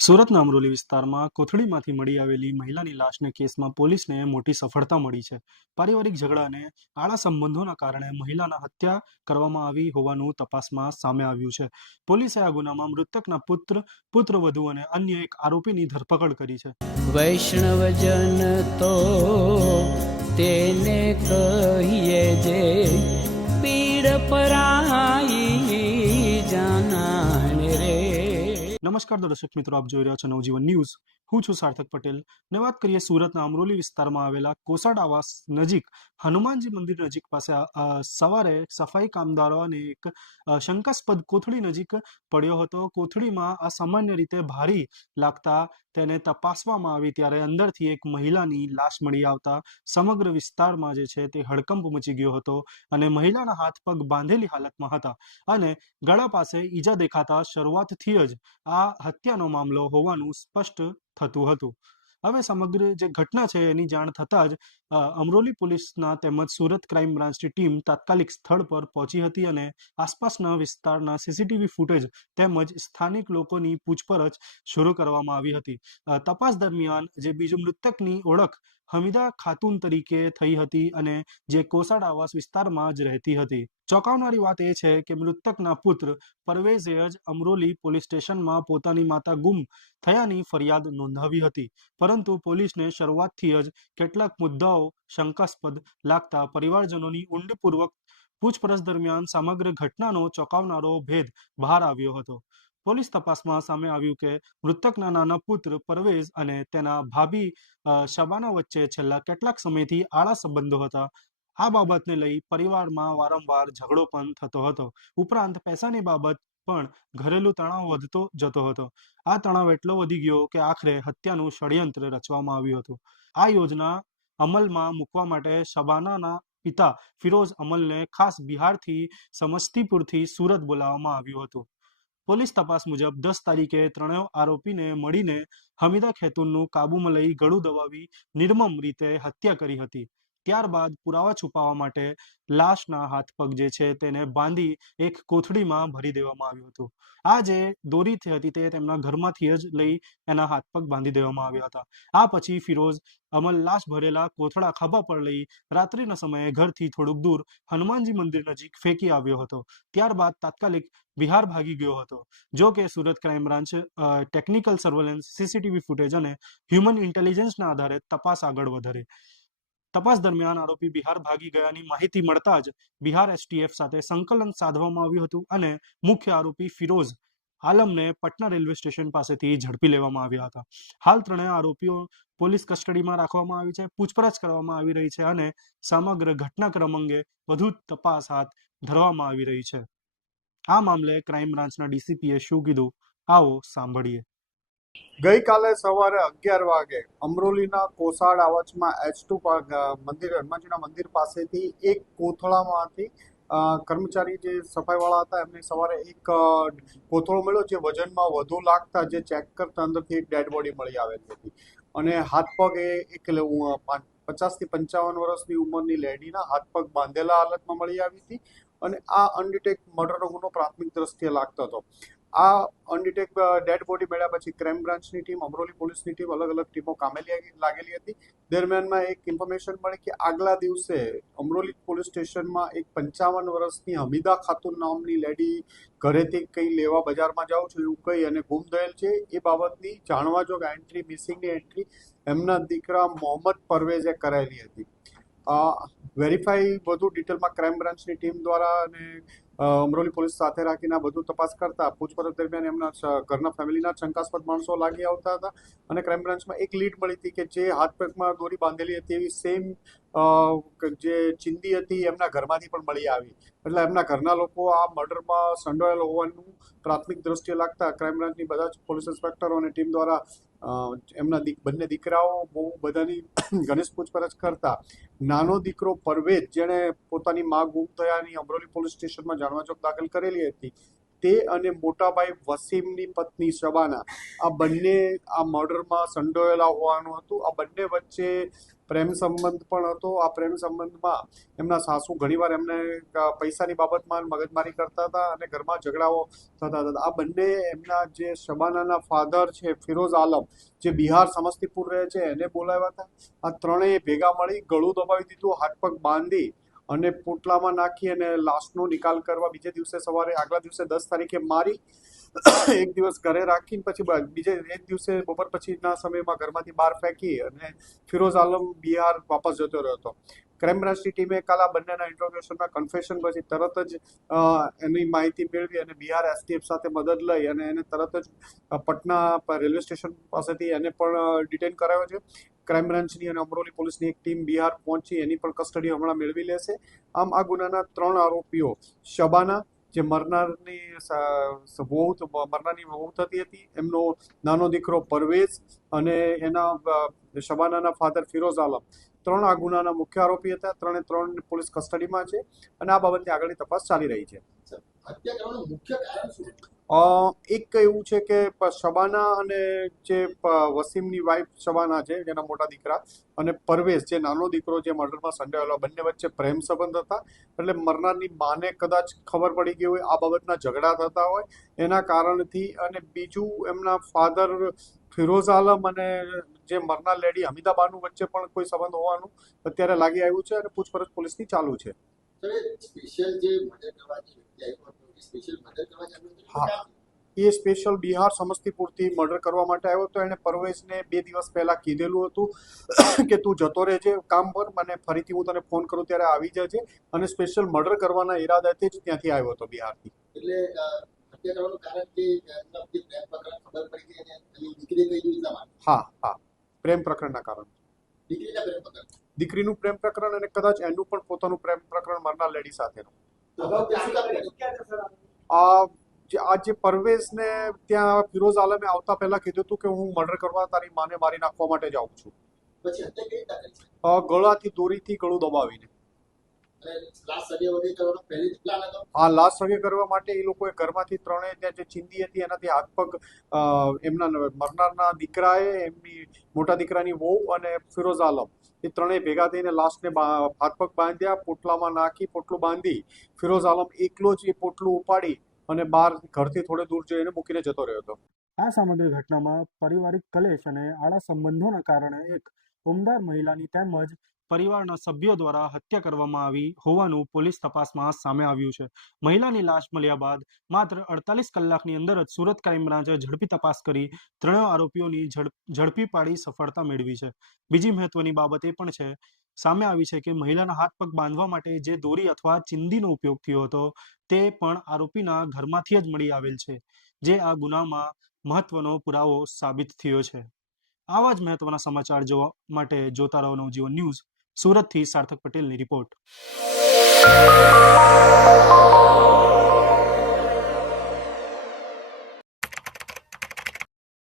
સુરતના અમરોલી વિસ્તારમાં કોથળીમાંથી મળી આવેલી મહિલાની લાશને કેસમાં પોલીસને મોટી સફળતા મળી છે. પારિવારિક ઝઘડા અને આડા સંબંધોના કારણે મહિલાના હત્યા કરવામાં આવી હોવાનું તપાસમાં સામે આવ્યું છે. પોલીસે આ ગુનામાં મૃતકના પુત્રવધુ અને અન્ય એક આરોપીની ધરપકડ કરી છે. વૈષ્ણવજન તો તેને કહીએ જે પીડ પરાઈ જાનાને રે. નમસ્કાર દર્શક મિત્રો, આપ જોઈ રહ્યા છો નવજીવન ન્યૂઝ. હું છું સાર્થક પટેલ ને વાત કરીએ સુરતના અમરોલી વિસ્તારમાં આવેલા કોસાડ આવાસ નજીક હનુમાનજી મંદિર નજીક પાસે સવારે સફાઈ કામદારો અને એક શંકાસ્પદ કોથળી નજીક પડ્યો હતો. કોથળીમાં અસામાન્ય રીતે ભારી લાગતા તેને તપાસવામાં આવી ત્યારે અંદરથી એક મહિલાની લાશ મળી આવતા સમગ્ર વિસ્તારમાં જે છે તે હડકંપ મચી ગયો હતો અને મહિલાના હાથ પગ બાંધેલી હાલતમાં હતા અને ગળા પાસે ઈજા દેખાતા શરૂઆતથી જ આ હત્યાનો મામલો હોવાનું સ્પષ્ટ થતું હતું. હવે સમગ્ર જે ઘટના છે એની જાણ થતાં જ અમરોલી પોલીસના તેમજ સુરત ક્રાઇમ બ્રાન્ચની ટીમ તાત્કાલિક સ્થળ પર પહોંચી હતી અને આસપાસના વિસ્તારના સીસીટીવી ફૂટેજ તેમજ સ્થાનિક લોકોની પૂછપરછ શરૂ કરવામાં આવી હતી. તપાસ દરમિયાન જે બીજું મૃતકની ઓળખ હમીદા ખાતુન તરીકે થઈ હતી અને જે કોસાડ આવાસ વિસ્તારમાં જ રહેતી હતી. ચોંકાવનારી વાત એ છે કે મૃતકના પુત્ર પરવેઝે જ અમરોલી પોલીસ સ્ટેશનમાં પોતાની માતા ગુમ થયાની ફરિયાદ નોંધાવી હતી, પરંતુ પોલીસને શરૂઆતથી જ કેટલાક મુદ્દાઓ શંકાસ્પદ લાગતા પરિવારજનોની ઊંડાણપૂર્વક પૂછપરછ દરમિયાન સમગ્ર ઘટનાનો ચોંકાવનારો ભેદ બહાર આવ્યો હતો. પોલીસ તપાસમાં સામે આવ્યું કે મૃતકના નાના પુત્ર પરવેઝ અને તેના ભાભી શબાના વચ્ચે છેલ્લા કેટલાક સમયથી આડા સંબંધો હતા. આ બાબતને લઈ પરિવારમાં વારંવાર ઝઘડો પણ થતો હતો. ઉપરાંત પૈસાની બાબત પણ ઘરેલું તણાવ વધતો જતો હતો. આ તણાવ એટલો વધી ગયો કે આખરે હત્યાનું ષડયંત્ર રચવામાં આવ્યું હતું. આ યોજના અમલમાં મૂકવા માટે શબાનાના પિતા ફિરોઝ અમલને ખાસ બિહારથી સમસ્તીપુરથી સુરત બોલાવવામાં આવ્યું હતું. પોલીસ તપાસ મુજબ 10 તારીખે ત્રણેય આરોપીને મળીને હમીદા ખેતુનનું કાબૂમાં લઈ ગળું દબાવી નિર્મમ રીતે હત્યા કરી હતી. ત્યારબાદ પુરાવા છુપાવવા માટે લાશના હાથ પગ જે છે તેને બાંધી એક કોથળીમાં ભરી દેવામાં આવ્યું હતું. આ જે દોરી હતી તે તેમના ઘરમાંથી જ લઈ એના હાથ પગ બાંધી દેવામાં આવ્યા હતા. આ પછી ફિરોઝ અમલ લાશ ભરેલા કોથળા ખભા પર લઈ રાત્રિના સમયે ઘરથી થોડુંક દૂર હનુમાનજી મંદિર નજીક ફેંકી આવ્યો હતો. ત્યારબાદ તાત્કાલિક બિહાર ભાગી ગયો હતો. જો કે Surat crime branch technical surveillance, CCTV footage અને હ્યુમન ઇન્ટેલિજન્સના આધારે તપાસ આગળ વધારે. તપાસ દરમિયાન આરોપી બિહાર ભાગી ગયાની માહિતી મળતા જ બિહાર એસટીએફ સાથે સંકલન સાધવામાં આવ્યું હતું અને મુખ્ય આરોપી ફિરોઝ આલમને પટના રેલવે સ્ટેશન પાસેથી ઝડપી લેવામાં આવ્યા હતા. હાલ ત્રણેય આરોપીઓ પોલીસ કસ્ટડીમાં રાખવામાં આવી છે, પૂછપરછ કરવામાં આવી રહી છે અને સમગ્ર ઘટનાક્રમ અંગે વધુ તપાસ હાથ ધરવામાં આવી રહી છે. આ મામલે ક્રાઇમ બ્રાન્ચના ડીસીપીએ શું કીધું, આવો સાંભળીએ. ગઈકાલે સવારે 11 વાગે અમરોલીના કોસાડ આવાસમાં H2 મંદિર, હનુમાનજીના મંદિર પાસેથી એક કોથળામાંથી કર્મચારી જે સફાઈવાળા હતા એમને સવારે એક કોથળો મળ્યો જે વજનમાં વધુ લાગતા જે ચેક કરતા અંદરથી એક ડેડ બોડી મળી આવેલી હતી અને હાથ પગ એક 50 થી 55 વર્ષની ઉંમરની લેડીના હાથ પગ બાંધેલા હાલતમાં મળી આવી હતી અને આ અનડિટેક મર્ડરનો ગુનો પ્રાથમિક દ્રષ્ટિએ લાગતો હતો. આ અનડિટેક ડેડ બોડી મળ્યા પછી ક્રાઇમ બ્રાન્ચની ટીમ, અમરોલી પોલીસની ટીમ, અલગ અલગ ટીમો કામે લાગેલી હતી. દરમિયાનમાં એક ઇન્ફોર્મેશન મળી કે આગલા દિવસે અમરોલી પોલીસ સ્ટેશનમાં એક 55 વર્ષની હમીદા ખાતુન નામની લેડી ઘરેથી કંઈ લેવા બજારમાં જાઉં છું એવું કહી અને ગુમ થયેલ છે. એ બાબતની જાણવા જોગ એન્ટ્રી, મિસિંગની એન્ટ્રી એમના દીકરા મોહમ્મદ પરવેઝે કરાયેલી હતી. વેરીફાઈ વધુ ડિટેલમાં ક્રાઇમ બ્રાન્ચની ટીમ દ્વારા અને અમરોલી પોલીસ સાથે રાખીને આ બધું તપાસ કરતા પૂછપરછ દરમિયાન એમના ઘરના ફેમિલીના શંકાસ્પદ માણસો લાગી આવતા હતા અને ક્રાઇમ બ્રાન્ચમાં એક લીડ મળી હતી કે જે હાથ પગમાં દોરી બાંધેલી હતી એવી સેમ જે ચિંદી હતી એમના ઘરમાંથી પણ મળી આવી. એટલે એમના ઘરના લોકો આ મર્ડરમાં સંડોવાયેલા હોવાનું પ્રાથમિક દ્રષ્ટિએ લાગતા ક્રાઇમ બ્રાન્ચની બધા જ પોલીસ ઇન્સ્પેક્ટરો અને ટીમ દ્વારા એમના બંને દીકરાઓ બહુ બધાની ઘનિષ્ઠ પૂછપરછ કરતા નાનો દીકરો પરવેઝ જેણે પોતાની મા ગુમ થયાની અમરોલી પોલીસ સ્ટેશનમાં જાણવાજોગ દાખલ કરેલી હતી તે અને મોટાભાઈ વસીમની પત્ની શબાના આ બંને આ મર્ડરમાં સંડોયેલા હોવાનું હતું. આ બંને વચ્ચે પ્રેમ સંબંધ પણ હતો. આ પ્રેમ સંબંધમાં એમના સાસુ ઘણીવાર એમને પૈસાની બાબતમાં મગજમારી કરતા હતા અને ઘરમાં ઝઘડાઓ થતા હતા. આ બંને એમના જે શબાનાના ફાધર છે ફિરોઝ આલમ, જે બિહાર સમસ્તીપુર રહે છે, એને બોલાવ્યા હતા. આ ત્રણેય ભેગા મળી ગળું દબાવી દીધું, હાથ પગ બાંધી અને પોટલામાં નાખી અને લાશનો નિકાલ કરવા બીજે દિવસે સવારે આગલા દિવસે 10 તારીખે મારી એક દિવસ ઘરે રાખીને પછી બીજે એક દિવસે બપોર પછીના સમયમાં ઘરમાંથી બહાર ફેંકી અને ફિરોઝ આલમ બિહાર વાપસ જતો રહ્યો હતો. ક્રાઇમ બ્રાન્ચની ટીમે કાલ આ બંનેના ઇન્ટ્રોગેશનના કન્ફેશન પછી તરત જ એની માહિતી મેળવી અને બિહાર એસટીએફ સાથે મદદ લઈ અને એને તરત જ પટના રેલવે સ્ટેશન પાસેથી એને પણ ડિટેન કરાયો છે. ક્રાઇમ બ્રાન્ચની અને અમરોલી પોલીસની એક ટીમ બિહાર પહોંચી એની પણ કસ્ટડી હમણાં મેળવી લેશે. આમ આ ગુનાના 3 આરોપીઓ શબાના, જે મરનારની વહુ થતી હતી, એમનો નાનો દીકરો પરવેઝ અને એના શબાનાના ફાધર ફિરોઝ આલમ, 3 આ ગુનાના મુખ્ય આરોપી હતા. 3 પોલીસ કસ્ટડીમાં છે અને આ બાબતની આગળની તપાસ ચાલી રહી છે. હત્યા કરવાનું મુખ્ય કારણ શું? એક એવું છે કે શબાના અને જે વસીમની વાઇફ શબાના છે, જેના મોટા દીકરા, અને પરવેઝ જે નાનો દીકરો જે મર્ડરમાં સંડોવાયેલો, બંને વચ્ચે પ્રેમ સંબંધ હતા. એટલે મરનારની માને કદાચ ખબર પડી ગઈ હોય, આ બાબતના ઝઘડા થતા હોય એના કારણથી. અને બીજું એમના ફાધર ફિરોઝ આલમ અને જે મરનાર લેડી હમીદા બાનુ વચ્ચે પણ કોઈ સંબંધ હોવાનું અત્યારે લાગી આવ્યું છે અને પૂછપરછ પોલીસની ચાલુ છે. સ્પેશિયલ જે મર્ડર કરવા જે વ્યક્તિ આવ્યો હતો, સ્પેશિયલ મર્ડર કરવા આવ્યો હતો? હા, એ સ્પેશિયલ બિહાર સમસ્તીપુરથી મર્ડર કરવા માટે આવ્યો હતો. એણે પરવેઝને 2 દિવસ પહેલા કીધેલું હતું કે તું જતો રહેજે કામ પર, મને ફરીથી હું તને ફોન કરું ત્યારે આવી જજે, અને સ્પેશિયલ મર્ડર કરવાના ઈરાદાથી જ ત્યાંથી આવ્યો હતો બિહારથી. એટલે હત્યા કરવાનું કારણ કે એમના જે પ્રેમ પ્રકરણ ખબર પડી ગઈ અને એની દીકરી કહી દીધું એટલા માટે? હા, પ્રેમ પ્રકરણના કારણે. દીકરીના પ્રેમ પ્રકરણ? દીકરીનું પ્રેમ પ્રકરણ અને કદાચ એનું પણ પોતાનું પ્રેમ પ્રકરણ મરનાર લેડી સાથેનું. આ જે પરવેઝને ત્યાં ફિરોઝ આલમે આવતા પહેલા કીધું હતું કે હું મર્ડર કરવા તારી માને મારી નાખવા માટે જાઉં છું. પછી હત્યા કઈ રીતે કરી છે? ગળાથી દોરીથી ગળું દબાવીને. લાશ સગે વગે કરવાનો પહેલેથી પ્લાન હતો? આ લાશ સગે કરવા માટે એ લોકોએ ઘરમાંથી ત્રણેય ત્યાં જે ચીંદી હતી એનાથી હાથ પગ, એમના મરનારના દીકરાએ, એમની મોટા દીકરાની વહુ અને ફિરોઝ આલમ, એ ત્રણેય ભેગા થઈને લાશને હાથ પગ બાંધ્યા, પોટલામાં નાખી, પોટલું બાંધી ફિરોઝ આલમ એકલો જ એ પોટલું ઉપાડી અને બહાર ઘરથી થોડે દૂર જઈને મૂકીને જતો રહ્યો હતો. આ સમગ્ર ઘટનામાં પારિવારિક કલેશ અને આડા સંબંધોના કારણે એક ઉમદાર મહિલાની તેમજ પરિવારના સભ્યો દ્વારા હત્યા કરવામાં આવી હોવાનું પોલીસ તપાસમાં સામે આવ્યું છે. મહિલાની લાશ મળ્યા બાદ માત્ર 48 કલાકની અંદર જ સુરત ક્રાઇમ બ્રાન્ચે ઝડપી તપાસ કરી 3 આરોપીઓની ઝડપી પાડી સફળતા મેળવી છે. બીજી મહત્વની બાબત એ પણ છે સામે આવી છે કે મહિલાના હાથ પગ બાંધવા માટે જે દોરી અથવા ચીંદીનો ઉપયોગ થયો હતો તે પણ આરોપીના ઘરમાંથી જ મળી આવેલ છે, જે આ ગુનામાં મહત્વનો પુરાવો સાબિત થયો છે. આવા જ મહત્વના સમાચાર જોવા માટે જોતા રહો નવજીવન ન્યૂઝ. સુરતથી સાર્થક પટેલની રિપોર્ટ.